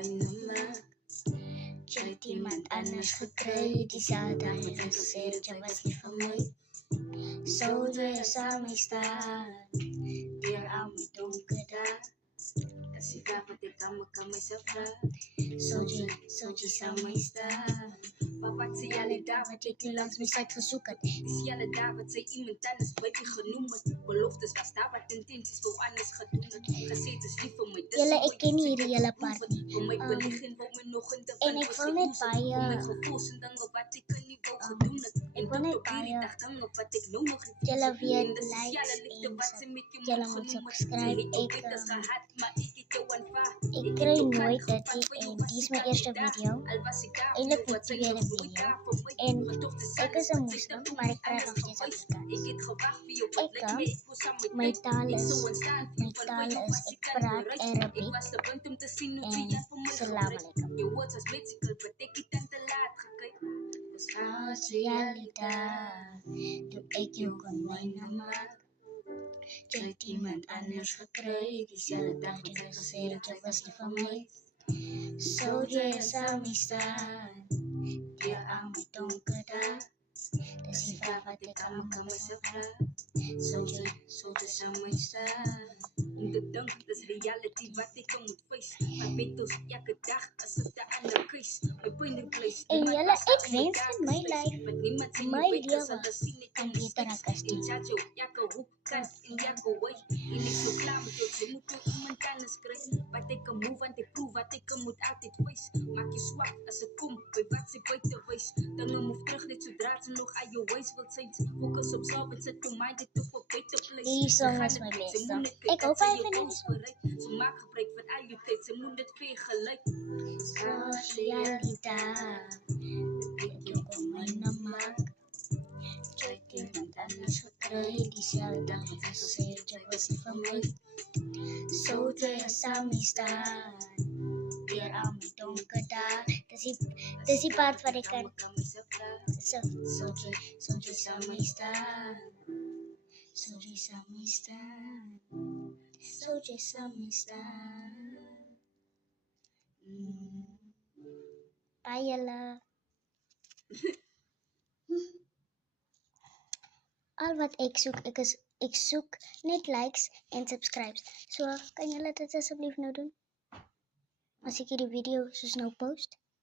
myne maak. Jy het iemand anders gekry, dieselfde dag het jy gesê dat jy was nie vir my. Sou jy saam mee staan, deur al my donker dae. As jy daar wat ek kan myself vra, sou jy saam mee staan. Maar wat sê alle dae wat ek nie langs my syd gesoek het, dieselfde dae wat sy iemand anders by my genoem het. Beloftes was daar wat intenties wou anders gedoen het. Gesê dit is lief vir my, dis Julle, ek ken nie hierdie hele part nie. vir my beligging wou my nog in te En ek wil net baie gevoels en dinge wat ek nie wou gedoen het. En wil net tot op hierdie baie dag dinge wat ek nou nog nie julle weet, en dis likes dieselfde liefde en wat sy met jou julle mond moet genoem het. subscribe. Jy het jou betes gehad, maar ek het jou aanvaar. Ek kry nooit dit nie en die is my eerste video. Al was ek daar, Eintlik wat sy die tweede nooit video. daar vir my. En Maar toch dis ek is 'n moslim, maar ek praat nog steeds Afrikaans. Ek het gewag vir jou, wat lyk my, ek wou saam met My tyd. taal Ek is sou ontstaan, my taal is ek praat Arabic ek was verbind om te sien hoe jy en vir my Salam gebruik. alaikum. Jou woord was mythical, but ek het dan te laat gekyk. Dis Als realiteit, toe ek jou kon myne maak. Jy het iemand anders gekry, dieselfde dag het jy gesê dat jy was nie van my. Sou jy saam mee staan, deur al my donker dae. Dis die vraag wat ek kan myself vra. Sou jy saam mee staan. om te dink, dis reality wat ek moet face. Maar weet ons, elke dag is dit 'n ander keus. My point in place. En julle, ek wens in my lewe, my lewe kan beter as dit. En ek so klaar met jou, jy moet jou iemand anders kry. Wat ek kan move, want ek proef wat ek moet altyd face. Maak jy swak as dit kom, by wat sy buite wys. Dinge move terug net sodra sy nog aan jou ways wil sê. Focus op self en sit jou mind dit op 'n beter place. Die song is my beste. Ek hoop hy vind dit so. So maak gebruik van al jou tyd, sy moet dit vir gelyk. Als realiteit, ek jou kon myne maak. Jy het iemand anders gekry, dieselfde dag het jy gesê jy was nie van my. Sou jy saam mee staan, deur al my donker dae. Dis die part wat ek kan. Sou jy saam mee staan. Sou jy saam mee staan. Sou jy saam mee staan. Bye julle. Al wat ek soek, ek soek net likes en subscribes. So kan julle dit asseblief nou doen? As ek hierdie video soos nou post.